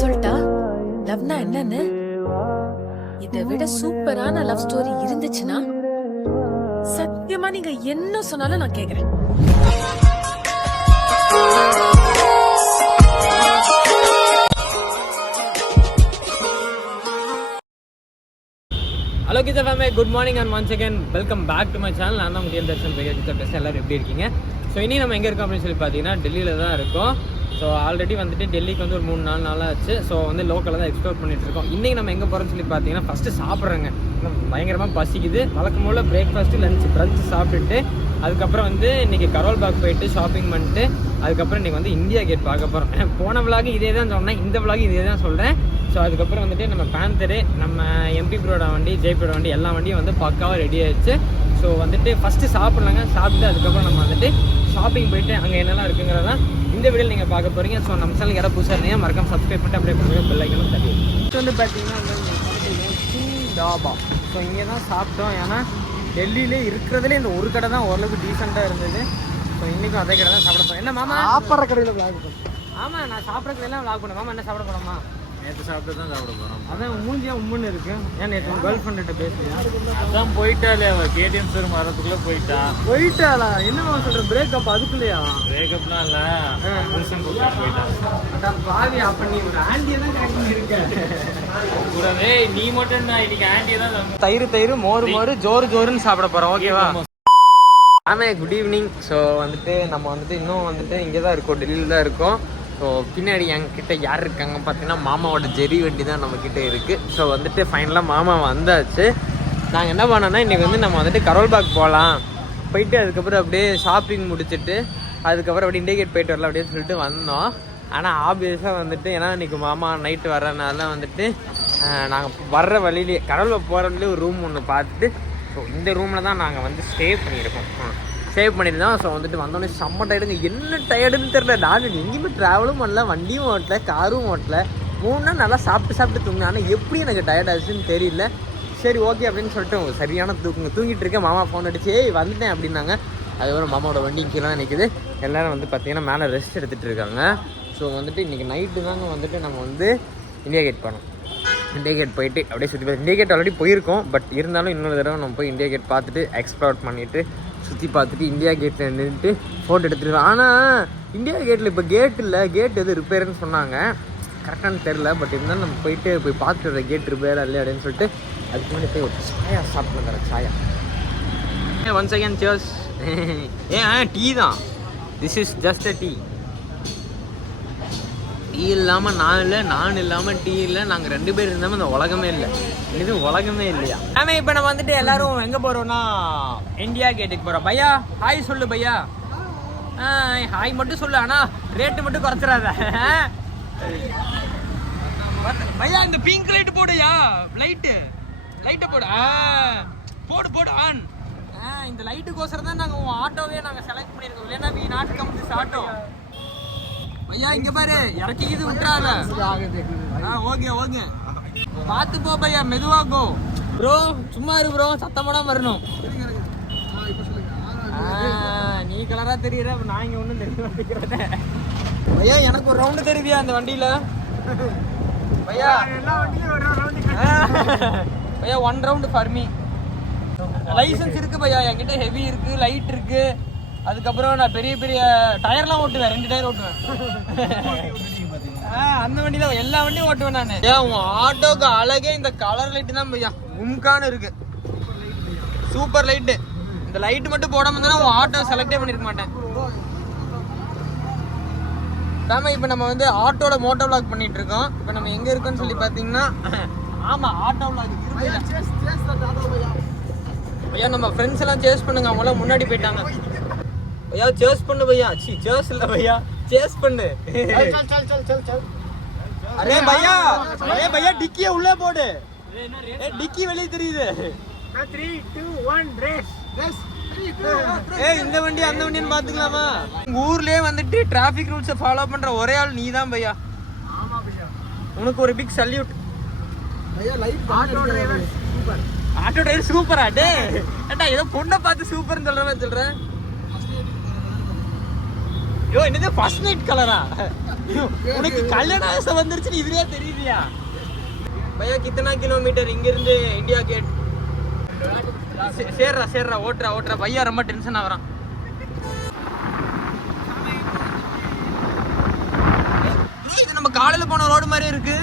சொல்லிட்டா லவ்னா என்னன்னு. இதை விட சூப்பரான லவ் ஸ்டோரி இருந்துச்சுன்னா சத்தியமா நீங்க என்ன சொன்னாலும் நான் கேக்குறேன். Hello Kichcha family, good morning and once again welcome back to my channel. நான் தான் முக்கியம் தர்ஷன் கிச்சா பேச. எல்லோரும் எப்படி இருக்கீங்க? ஸோ இனி நம்ம எங்கே இருக்கோம் அப்படின்னு சொல்லி பார்த்தீங்கன்னா டெல்லியில் தான் இருக்கோம். ஸோ ஆல்ரெடி வந்துட்டு டெல்லிக்கு வந்து ஒரு 3-4 நாள் ஆச்சு. ஸோ வந்து லோக்கலில் தான் எக்ஸ்ப்ளோர் பண்ணிட்டு இருக்கோம். இன்றைக்கி நம்ம எங்கே போகிறோம்னு சொல்லி பார்த்தீங்கன்னா ஃபஸ்ட்டு சாப்பிட்றேங்க. பயங்கரமாக பசிக்குது. வழக்கம் போல் பிரேக்ஃபாஸ்ட்டு லஞ்சு ப்ரன்ச் சாப்பிட்டுட்டு அதுக்கப்புறம் வந்து இன்றைக்கி கரோல் பாக் போயிட்டு ஷாப்பிங் பண்ணிட்டு அதுக்கப்புறம் இன்றைக்கி வந்து இந்தியா கேட் பார்க்க போகிறோம். போன விளாக் இதே தான் சொன்னேன், இந்த விளாக் இதே தான் சொல்கிறேன். ஸோ அதுக்கப்புறம் வந்துட்டு நம்ம பேந்தரு, நம்ம எம்பி ப்ரோட வண்டி, ஜெய்பரோட வண்டி எல்லா வண்டியும் வந்து பக்காவாக ரெடி ஆயிடுச்சு. ஸோ வந்துட்டு ஃபஸ்ட்டு சாப்பிட்லாங்க. சாப்பிட்டு அதுக்கப்புறம் நம்ம வந்துட்டு ஷாப்பிங் போயிட்டு அங்கே என்னெல்லாம் இருக்குங்கிறதான் இந்த வீடியோவில் நீங்கள் பார்க்க போகிறீங்க. ஸோ நம்ம சேனலுக்கு யாராவது புதுசாக இருந்தீங்க மறக்காம சப்ஸ்கிரைப் பண்ணிட்டு அப்படியே பண்ணுங்கள், பெல் ஐக்கனும் தட்டி. இது வந்து பார்த்தீங்கன்னா கிங் டாபா. ஸோ இங்கே தான் சாப்பிட்டோம். ஏன்னா டெல்லியிலே இருக்கிறதுலே இந்த ஒரு கடை தான் ஓரளவுக்கு டீசெண்டாக இருந்தது. ஸோ இன்றைக்கும் அதே கடை தான் சாப்பிட போகிறோம். என்ன மாமா சாப்பிட்ற கடையில் விளாக் பண்ணுறேன்? ஆமாம், நான் சாப்பிட்ற கடையெல்லாம் விளாக் பண்ணேன். மாமா என்ன சாப்பிட போகிறோமா? நேற்று சாப்பிட்டு தான் சாப்பிட போகிறோம். அதான் மூஞ்சியா உம்முன்னு இருக்கு. ஏன் நேற்று உங்கள் கேர்ள் ஃப்ரெண்ட்ட பேசுறியா? அதான் போயிட்டாலே, அவள் கேடிஎம் சார் மரத்துக்குள்ளே போயிட்டாளா? என்னமா சொல்கிற? பிரேக்கப் அதுக்குள்ளேயா? பிரேக்கப்லாம் இல்லை, புருஷன் போயிட்டான். அதான் பாவி, அப்போ நீ ஒரு ஆண்டியை தான் கரெக்ட் பண்ணியிருக்க கூடவே. நீ மட்டும் தான் இன்னைக்கு ஆண்டியை தான் தயிர் மோர் ஜோருன்னு சாப்பிட போகிறோம். ஓகேவா? ஆமே, குட் ஈவினிங். ஸோ வந்துட்டு நம்ம வந்துட்டு இன்னும் வந்துட்டு இங்கே தான் இருக்கோம், டெல்லியில் தான் இருக்கோம். ஸோ பின்னாடி என்கிட்ட யார் இருக்காங்க பார்த்தீங்கன்னா மாமாவோட ஜெரி வண்டி தான் நம்மக்கிட்ட இருக்குது. ஸோ வந்துட்டு ஃபைனலாக மாமா வந்தாச்சு. நாங்கள் என்ன பண்ணோன்னா இன்றைக்கி வந்து நம்ம வந்துட்டு கரோல் பாக் போகலாம், போயிட்டு அதுக்கப்புறம் அப்படியே ஷாப்பிங் முடிச்சுட்டு அதுக்கப்புறம் அப்படியே இண்டியா கேட் போயிட்டு வரலாம் அப்படின்னு சொல்லிட்டு வந்தோம். ஆனால் ஆப்வியஸாக வந்துட்டு ஏன்னா இன்றைக்கி மாமா நைட்டு வர்றதுனால வந்துட்டு நாங்கள் வர்ற வழியிலே கரோல் பாக் போகிற வழியிலே ஒரு ரூம் ஒன்று பார்த்துட்டு ஸோ இந்த ரூமில் தான் நாங்கள் வந்து ஸ்டே பண்ணியிருக்கோம். சேவ் பண்ணியிருந்தோம். ஸோ வந்துட்டு வந்தோடனே செம்ம டயர்டுங்க. என்ன டயர்டுன்னு தெரில. நான் எங்கேயுமே ட்ராவலும் பண்ணல, வண்டியும் ஓட்டல, காரும் ஓட்டல. 3 நாள் நல்லா சாப்பிட்டு தூங்கினேன். ஆனால் எப்படி எனக்கு டயர்ட் ஆச்சுன்னு தெரியல. சரி ஓகே அப்படின்னு சொல்லிட்டு சரியான தூங்கிட்டு இருக்கேன். மாமா ஃபோன் அடிச்சு வந்துட்டேன் அப்படின்னாங்க. அதுக்கப்புறம் மாமாவோட வண்டி இங்கே தான் நிற்குது. எல்லோரும் வந்து பார்த்திங்கன்னா மேலே ரெஸ்ட் எடுத்துகிட்டு இருக்காங்க. ஸோ வந்துட்டு இன்றைக்கி நைட்டு தாங்க வந்துட்டு நம்ம வந்து இந்தியா கேட் போனோம். இண்டியா கேட் போயிட்டு அப்படியே சுற்றி பார்த்து, இண்டியா கேட் ஆல்ரெடி போயிருக்கோம். பட் இருந்தாலும் இன்னொரு தடவை நம்ம போய் இண்டியா கேட் பார்த்துட்டு எக்ஸ்ப்ளோர் பண்ணிவிட்டு சுற்றி பார்த்துட்டு இந்தியா கேட்டில் நின்றுட்டு ஃபோட்டோ எடுத்துருக்கோம். ஆனால் இந்தியா கேட்டில் இப்போ கேட் இல்லை, கேட் எது ரிப்பேர்னு சொன்னாங்க. கரெக்டானு தெரில. பட் இருந்தாலும் நம்ம போய் பார்த்துட்டு கேட் ரிப்பேர் இல்லை அப்படின்னு சொல்லிட்டு அதுக்கு முன்னாடி போய் ஒரு சாயா சாப்பிட்டு வந்துடுறேன். சாயா ஒன்ஸ் அகேன் சியர்ஸ். டீ தான். This is just a tea. Tea இல்லாமல் நான் இல்லை, நான் இல்லாமல் டீ இல்லை. நாங்கள் 2 பேர் இருந்தாமல் இந்த உலகமே இல்லை. இது உலகமே இல்லையா? ஆமாம், இப்போ நம்ம வந்துட்டு எல்லாரும் எங்கே போகிறோம்னா இந்தியா கேட்டுக்கு போகிறோம். பையா ஹாய் சொல்லு. பையா ஹாய் மட்டும் சொல்லு, ஆனால் ரேட்டு மட்டும் குறைச்சிடாத. பையா இந்த பிங்க் லைட்டு போடுயா. லைட்டை போடு ஆன். இந்த லைட்டுக்கோசரம் தான் நாங்கள் ஆட்டோவே நாங்கள் செலக்ட் பண்ணியிருக்கோம். இல்லைன்னா வீ நாட் கம் திஸ் ஆட்டோ. பையா இங்க பாரு, இறக்கி இது விட்டுறாத. ஓகே பார்த்து போ பையா, மெதுவா கோ. ப்ரோ சும்மா இரு ப்ரோ, சத்தம் போடாம வரணும். நீ கலரா தெரியற, நான் இங்க ஒன்றும் தெரிய மாட்டேங்கிறேன். பையா எனக்கு ஒரு ரவுண்டு தெரியுதியா அந்த வண்டியில? பையா பையா 1 ரவுண்டு ஃபார் மீ. லைசன்ஸ் இருக்கு பையா என்கிட்ட, ஹெவி இருக்கு, லைட் இருக்கு. அதுக்கப்புறம் நான் பெரிய டயர்லாம் ஓட்டுவேன், 2 டயர் ஓட்டுவேன். அந்த வண்டி தான், எல்லா வண்டியும் ஓட்டுவேன் நான். உன் ஆட்டோக்கு அழகே இந்த கலர் லைட்டு தான் பையா, உம்கான்னு இருக்கு. Super light. இந்த லைட்டு மட்டும் போடாம இருந்தா உன் ஆட்டோ செலக்டே பண்ணிருக்க மாட்டேன். தாம இப்போ நம்ம வந்து ஆட்டோட மோட்டோ விளாக் பண்ணிட்டு இருக்கோம். இப்போ நம்ம எங்க இருக்கோம்னு சொல்லி பாத்தீங்கன்னா, ஆமா ஆட்டோ விளாக் பையா. நம்ம ஃப்ரெண்ட்ஸ் எல்லாம் சேஸ் பண்ணுங்க, அவங்க எல்லாம் முன்னாடி போயிட்டாங்க. भैया चेस பண்ணு भैया, ची चेस இல்ல भैया, चेस பண்ணு. चल अरे भैया भैया डिक्की உள்ள போடு. டிக்கி வெளிய தெரியுது. 3 2 1 ரேஸ். இந்த வண்டி அந்த வண்டின்னு பாத்துக்கலாமா? உங்க ஊர்லயே வந்துட்டு டிராஃபிக் ரூல்ஸ் ஃபாலோ பண்ற ஒரே ஆள் நீதான் भैया. ஆமா भैया, உனக்கு ஒரு பிக் சல்யூட் भैया. Light auto driver super. Auto driver சூப்பரா? ஏடா ஏதோ பொண்ணை பார்த்து சூப்பர்னு சொல்ற மாதிரி சொல்றேன். யோ என்னது ஃபர்ஸ்ட் நைட் கலரா உனக்கு கல்யாண ஆசை வந்துருச்சுன்னு இதுலயே தெரியலையா பையா கித்தனா கிலோமீட்டர் இங்க இருந்து இந்தியா கேட் சேர்றா ஓட்டுறா பையா ரொம்ப டென்ஷன் ஆகுறான் இது நம்ம காலையில போன ரோடு மாதிரி இருக்கு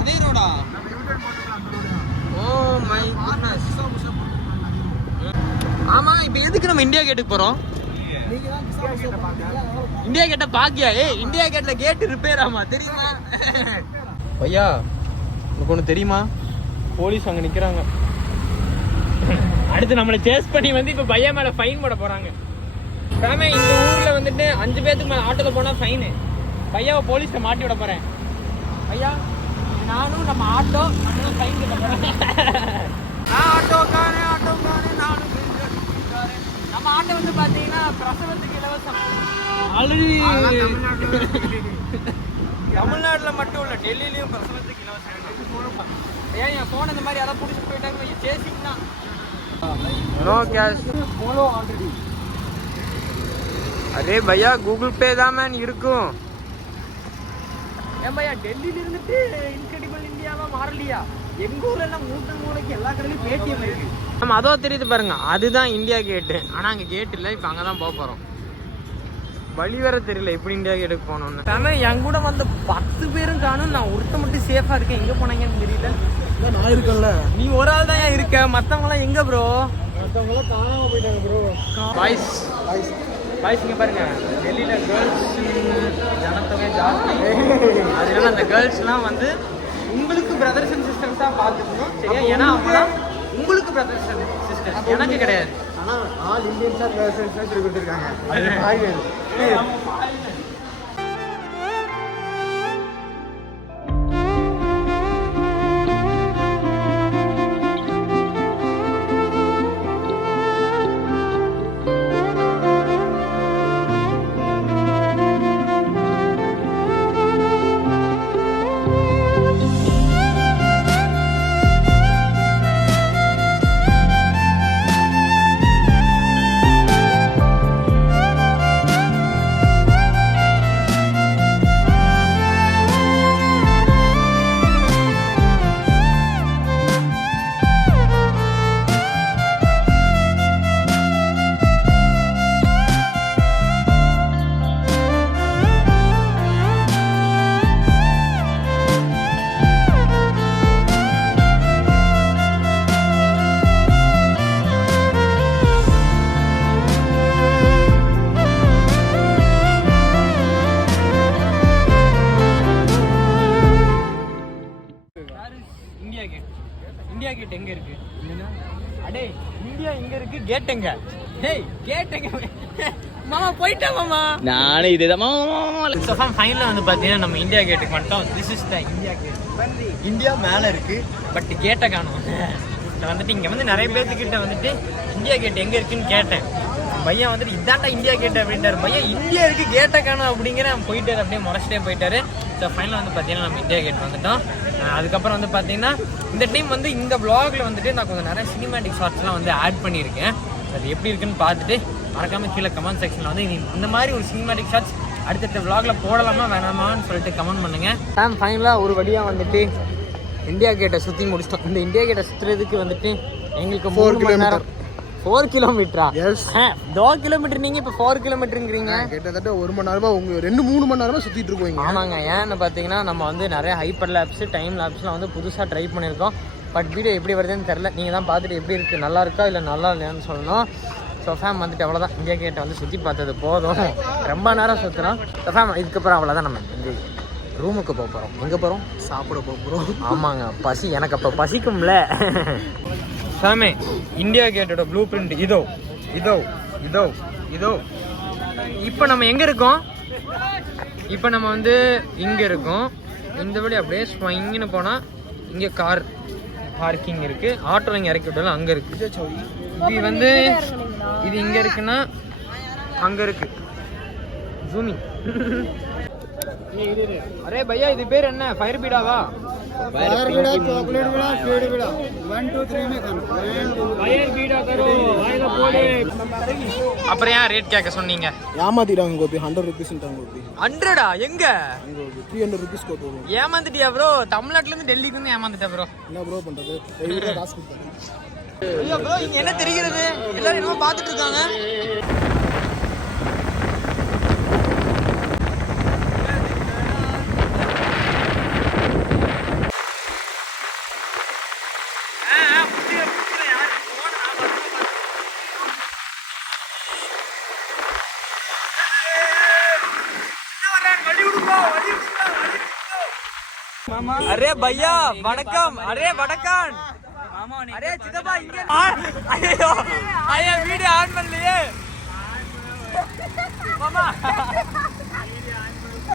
அதே ரோடா ஓ மை குட்னஸ் ஆமா இப்போ எதுக்கு நம்ம இந்தியா கேட்டுக்கு போறோம் இந்தியா கேட்ட பாக்கியா இந்தியா கேட்ல கேட் ரிப்பேர் ஆமா தெரியுமா பையா உனக்கு ஒண்ணு தெரியுமா போலீஸ் அங்க நிக்கிறாங்க அடுத்து நம்மளை சேஸ் பண்ணி வந்து இப்ப பையா மேல ஃபைன் போட போறாங்க இந்த ஊர்ல வந்துட்டு 5 பேத்துக்கு மேல ஆட்டோல போனா ஃபைனு பையாவை போலீஸ்ல மாட்டி விட போறேன் பையா நானும் நம்ம ஆட்டோ நம்மளும் ஃபைன் கட்ட போறேன் ஆட்டோக்காரே நானும் நம்ம ஆட்டோ வந்து பாத்தீங்கன்னா பிரசவத்துக்கு இலவசம் ஆல்ரெடி தமிழ்நாட்டுல மட்டும் இல்ல டெல்லியிலயும் பிரசவத்துக்கு இலவசம் ஏன் என் போன் இந்த மாதிரி யாராவது பிடிச்சி போயிட்டாங்க சேசிங்னா नो कैश बोलो ऑलरेडी अरे भैया गूगल पे தான் man இருக்கும் ஏன் பையா டெல்லில இருந்துட்டு இன்கிரெடிபிள் இந்தியாவா மாறலையா எங்க ஊர்ல எல்லாம் மூளைக்கு எல்லா கடையிலயும் பேடிஎம் இருக்கு நம்ம அதோ தெரியுது பாருங்க அதுதான் இந்தியா கேட் ஆனா அங்க கேட் இல்ல இப்ப அங்கதான் போக போறோம் வழி வேற தெரியல எப்படி இந்தியா கேட்டுக்கு போகணும்னு ஆனா என் கூட வந்து 10 பேரும் காணும் நான் ஒருத்த மட்டும் சேஃபா இருக்கேன் எங்க போனாங்கன்னு தெரியல நான் இருக்கேன்ல நீ ஒரு ஆள் தான் இருக்க மத்தவங்க எல்லாம் எங்க ப்ரோ மத்தவங்க எல்லாம் காணாம போயிட்டாங்க ப்ரோ பாய்ஸ் இங்க பாருங்க டெல்லியில கேர்ள்ஸ் ஜனத்தொகை ஜாஸ்தி அதனால அந்த கேர்ள்ஸ்லாம் வந்து உங்களுக்கு பிரதர்ஸ் அண்ட் சிஸ்டர்ஸ் தான் பார்த்துக்கணும் சரியா ஏன்னா அவங்களாம் உங்களுக்கு பிரதர்ஸ் அண்ட் சிஸ்டர்ஸ் எனக்கு கிடையாது ஆனா ஆல் இந்தியன்ஸா பிரதர்ஸ் அண்ட் சிஸ்டர்ஸ் கொடுத்துருக்காங்க அது ஹாய் வேணும் இந்தியா கேட் எங்க இருக்கு அடே இந்தியா எங்க இருக்கு கேட் எங்க டேய் கேட் எங்க மாமா போய்டா மாமா நானே இதேதான் மாமா சஃபாம் ஃபைனலா வந்து பாத்தீங்கன்னா நம்ம இந்தியா கேட்டுக்கு வந்துட்டோம் this is the India Gate India மேல இருக்கு பட் கேட்ட காணோம் நான் வந்துட்டு இங்க வந்து நிறைய பேர்த்துக்கிட்ட வந்துட்டு இந்தியா கேட் எங்க இருக்குன்னு கேட்டேன் பையா வந்துட்டு இதாண்டா இந்தியா கேட் அப்படின்ட்டாரு பையா இந்தியா இருக்கு கேட்ட காணோம் அப்படிங்கிற போயிட்டாரு அப்படியே முறைச்சிட்டே போயிட்டாரு ஸோ ஃபைனலாக வந்து பார்த்தீங்கன்னா நம்ம இந்தியா கேட் வந்துட்டோம் அதுக்கப்புறம் வந்து பார்த்தீங்கன்னா இந்த டைம் வந்து இந்த vlogல வந்துட்டு நான் கொஞ்சம் நிறைய சினிமேட்டிக் ஷார்ட்ஸ்லாம் வந்து ஆட் பண்ணியிருக்கேன் அது எப்படி இருக்குன்னு பார்த்துட்டு மறக்காமல் கீழே கமெண்ட் செக்ஷனில் வந்து இந்த மாதிரி ஒரு சினிமேட்டிக் ஷார்ட்ஸ் அடுத்தடுத்த vlogல போடலாமா வேணாமான்னு சொல்லிட்டு கமெண்ட் பண்ணுங்கள் ஃபைனலாக ஒரு வழியாக வந்துட்டு இந்தியா கேட்டை சுற்றி முடிச்சிட்டோம் இந்த இந்தியா கேட்டை சுற்றுறதுக்கு வந்துட்டு எங்களுக்கு 4 மணி நேரம் 4 கிலோமீட்டரா எஸ் 2 கிலோமீட்டர் நீங்க இப்ப 4 கிலோமீட்டர்ங்கறீங்க கிட்டத்தட்ட 1 மணி நேரமா உங்க 2-3 மணி நேரமா சுத்திட்டு இருக்கோம் ஆமாங்க ஏன்னு பாத்தீங்கன்னா நம்ம வந்து நிறைய ஹைப்பர் லேப்ஸ் டைம் லேப்ஸ்லாம் வந்து புதுசா ட்ரை பண்ணியிருக்கோம் பட் வீடியோ எப்படி வருதுன்னு தெரியல நீங்க தான் பார்த்துட்டு எப்படி இருக்கு நல்லா இருக்கா இல்லை நல்லா இல்லையான்னு சொல்லணும் ஸோ ஃபேம் வந்துட்டு அவ்வளோதான் இந்தியா கேட்டை வந்து சுற்றி பார்த்தது போதும் ரொம்ப நேரம் சுற்றுறோம் ஸோ ஃபேம் இதுக்கப்புறம் அவ்வளோதான் நம்ம இந்த ரூமுக்கு போக போகிறோம் எங்கே போகிறோம் சாப்பிட போக போகிறோம் ஆமாங்க பசி எனக்கு அப்போ பசிக்கும்ல சாமே இந்தியா கேட்டோட ப்ளூ பிரிண்ட் இதோ இதோ இதோ இதோ இப்போ நம்ம எங்கே இருக்கோம் இப்போ நம்ம வந்து இங்கே இருக்கோம் இந்த வழி அப்படியே ஸ்வைங்கன்னு போனால் இங்கே கார் பார்க்கிங் இருக்குது ஆட்டோ இங்கே இறக்கி விட்டாலும் அங்கே இருக்குது இது வந்து இது இங்கே இருக்குன்னா அங்கே இருக்குது ஜூமிங் அரே பையா இது பேர் என்ன ஃபயர் பீடாவா फायर बीड़ा चॉकलेट बीड़ा स्वीट बीड़ा 1 2 3 में खाना ஃபயர் பீடா கரோ வாயில போடு. அப்புறம் ஏன் ரேட் கேட்க சொன்னீங்க? ஏமாத்திட்டாங்க கோபி 100 rupees கோபி 100 எங்க 300 rupees கோபி ஏமாந்துட்டியா ப்ரோ? தமிழ்நாட்டுல இருந்து டெல்லிக்கு வந்து ஏமாந்துட்டா ப்ரோ. என்ன ப்ரோ பண்றது? டெய்லியே காசு கொடுத்தாங்க. ஐயோ ப்ரோ இங்க என்ன தெரிகிறது? எல்லாரும் என்னமோ பாத்துட்டு இருக்காங்க. अरे भैया वणकम. अरे वणकम. अरे चिदपा इंगे अयो अयो वीडियो ऑन பண்ணலையே மாமா.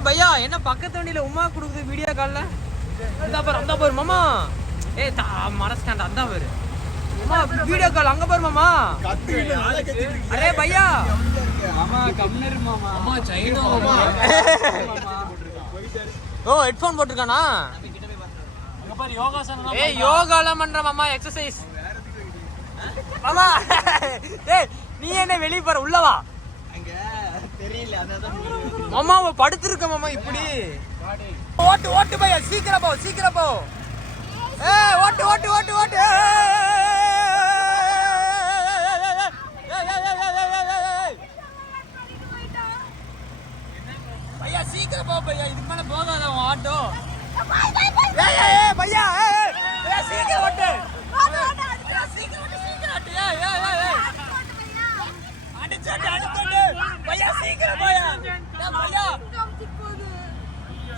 भैया என்ன பக்கத்து வண்டியில உமா குடுக்குது வீடியோ கால்ல. அந்த பாரு மாமா. ஏய் மனஸ்காண்ட அந்த பாரு மாமா வீடியோ கால் அங்க பாரு மாமா. अरे भैया மாமா கம்னர் மாமா. மாமா சைனா மாமா. ஓ ஹெட்போன் போட்டுருக்கானா? அங்க பாரு யோகாசனம். ஏய் யோகாலாம் பண்ற மாமா எக்ஸர்சைஸ். மாமா ஏய் நீ என்ன வெளிய போற உள்ள வா. அங்க தெரியல அதான் மாமா படுத்துருக்க மாமா இப்படி. ஓட்டு ஓட்டு பையா சீக்கிரம் போ சீக்கிரம் போ. ஏய் ஓட்டு ஓட்டு ஓட்டு ஓட்டு. பையா சீக்கிரம் போ பையா இதுக்கு மேல போகாத ஆட்டோ. ஏய் ஏய் பையா ஏய் சீக்கிரம் ஓட்டு. சீக்கிரம் ஓட்டு சீக்கிரம் ஓட்டு. ஏய் ஏய் ஏய் அடிச்சு பையா சீக்கிரம் பையா. பையா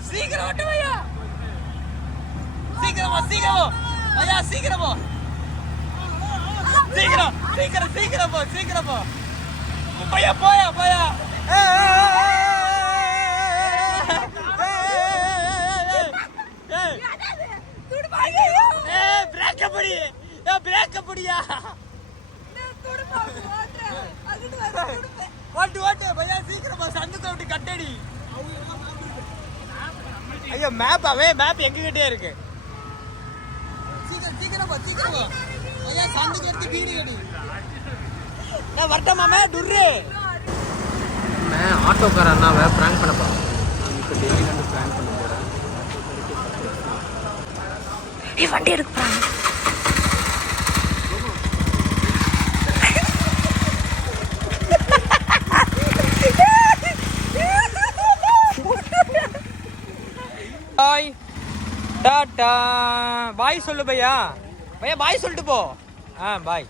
சீக்கிரம் ஓட்டு பையா. சீக்கிரம் போ பையா சீக்கிரம் போ. சீக்கிரம் சீக்கிரம் சீக்கிரம் போ சீக்கிரம் போ பையா போயா பையா. ஐயோ மேப் மேப் எங்ககிட்டே இருக்கு. சீக்கிரம் சீக்கிரம் போ சீக்கிரம் போ ஐயா சந்துக்கு எடுத்து வீடு கடி. நான் வரட்டமா மே டுர்ரு. मैं ஆட்டோக்கார அண்ணாவை பிராங்க் பண்ண போறேன். நான் இப்போ டெல்லியில இருந்து பிராங்க் பண்ண போறேன். ஏய் வண்டி எடுக்க போறாங்க. பாய் டாடா பாய் சொல்லு பையா. பையா பாய் சொல்லிட்டு போ. பாய்.